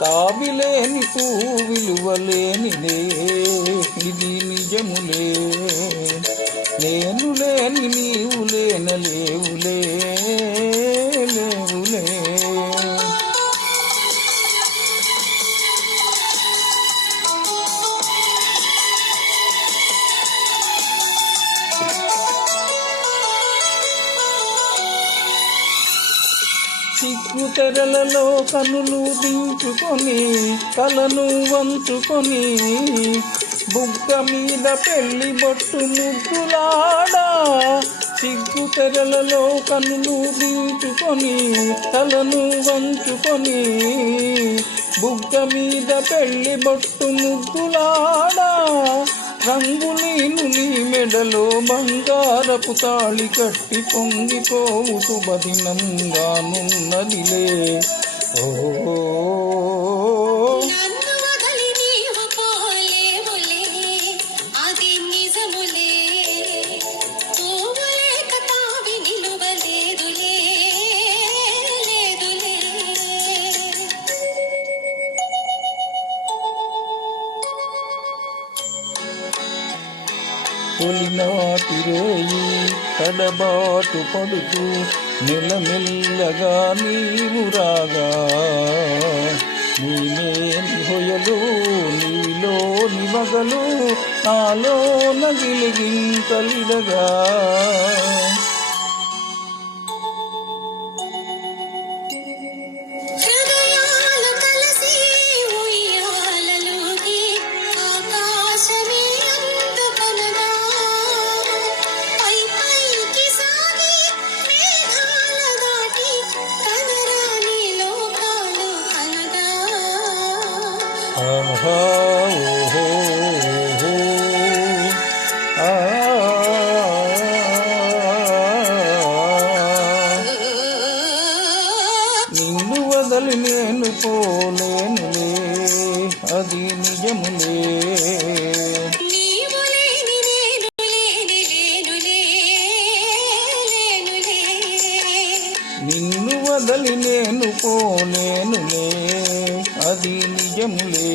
తావిలేని విలువలేనిదే ఇది నిజములే. నేను లేని నీవు లేనలేవులే లేవులే. సిగ్గు తెరలలో కనులు దించుకొని తలను వంచుకొని బుగ్గ మీద పెళ్లి బొట్టు ముద్దులాడా. సిగ్గు తెరలలో కనులు దించుకొని తలను వంచుకొని బుగ్గ మీద పెళ్లి బొట్టు ముద్దులాడా. రంగులీను నీ మెడలో బంగారపు తాళి కట్టి పొంగిపోవు శుభదినంగానున్నదిలే. ఓ తొలినాటి రేయి తడబాటు పడుతూ మెల్లమెల్లగా నీవు రాగా. నీనేని హొయలు నీలోని మగలు నాలో నగిలిగింతలిడగా. ఆహా ఓహో ఓహో ఆ నిన్ను వదలి నేను పోలేనులే అది నిజములే. నిన్ను వదలి నేను పోలేనులే అది నిజములే.